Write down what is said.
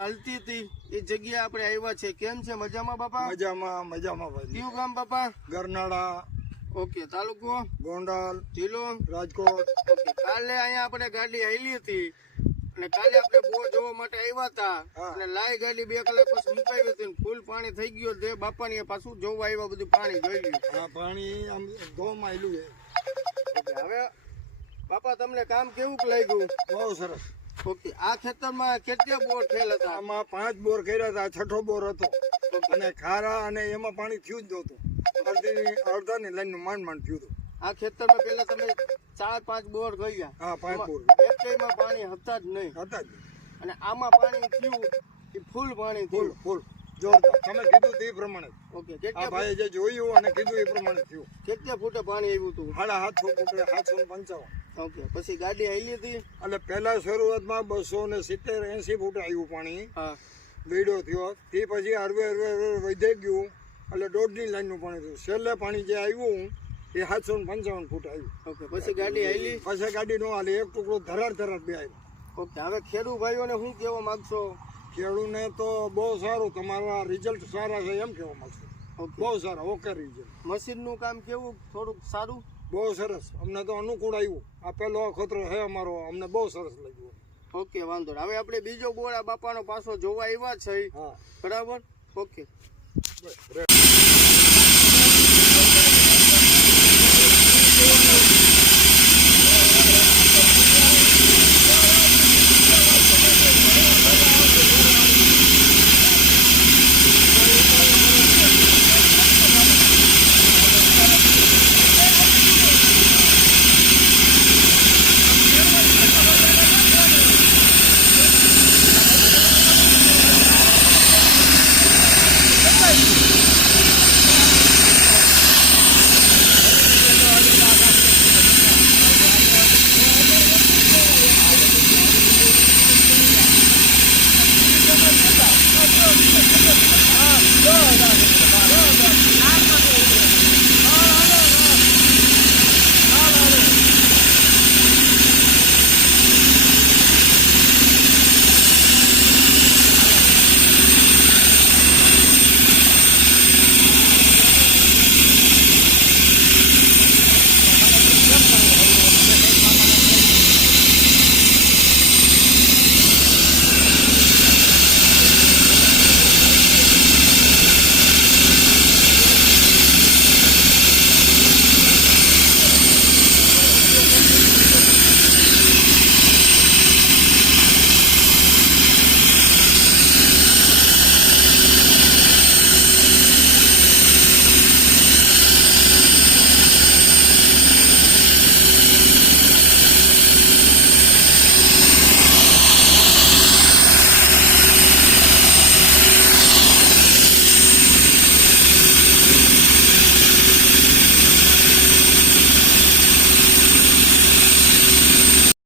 હાલતી હતી એ જગ્યા આપણે આવ્યા છે. કેમ છે? મજામાં બાપા? મજામાં મજામાં ભાઈ. કયું ગામ બાપા? ગરનાળા. ઓકે. તાલુકો? ગોંડલ. જિલ્લો? રાજકોટ. ઓકે. કાલે અહીંયા આપણે ગાડી આવેલી હતી અને કાલે આપણે બોર જોવા માટે આવ્યા હતા અને લાઈ ગાડી 2 કલાક પછી મુકાવી હતી. ફૂલ પાણી થઈ ગયું તે બાપાની પાછું જોવા આવ્યા, બધું પાણી જોઈ લીધું. હા, પાણી આમ ગોમાં આવેલું છે. ઓકે. હવે બાપા તમને કામ કેવું લાગ્યું? બહુ સરસ. ઓકે. આ ખેતરમાં કેટલા બોર થયેલ હતા? આમાં 5 બોર કર્યા હતા, 6ઠો બોર હતો અને ખારા અને એમાં પાણી થયું જ નહોતું. અડધાની લાઈનનું માંડ થયું હતું. આ ખેતરમાં પેલા તમે 4-5 બોર કર્યા. હા, 5 બોર એકમાં પાણી હતા જ નહીં. હતા જ. અને આમાં પાણી થયું એ ફૂલ પાણી થયું. ફૂલ જોરદાર. તમે કીધું તે પ્રમાણે. ઓકે. આ ભાઈ જે જોયું અને કીધું એ પ્રમાણે થયું. કેટલા ફૂટે પાણી આવ્યું હતું? 750 ફૂટે 755. ઓકે. પછી ગાડી હાલી હતી એટલે પહેલા શરૂઆતમાં 270-80 ફૂટે આવ્યું પાણી. હા. વેડો થયો તે પછી હરવે વધી ગયું એટલે 1.5ની લાઈનનું પાણી થયું. છેલ્લે પાણી જે આવ્યું એ 755 ફૂટ આવ્યું. ઓકે. પછી ગાડી હાલી? પછી ગાડી નો હાલે, એક ટુકડો ધરાર બે આવ્યો. ઓકે. હવે ખેડૂત ભાઈઓને શું કહેવા માંગશો? ખેડૂતને તો બહુ સારું, તમારા રિઝલ્ટ સારા છે એમ કહેવા માંગશો. બહુ સારા, ઓકે રિઝલ્ટ. મશીનનું કામ કેવું? થોડુંક સારું? બહુ સરસ, અમને તો અનુકૂળ આવ્યું. આ પહેલો અખતરો છે અમારો, અમને બહુ સરસ લાગ્યું. ઓકે, વાંધો નહીં. હવે આપણે બીજો બોર આ બાપાનો પાછો જોવા આવ્યા છે. હા, બરાબર. ઓકે.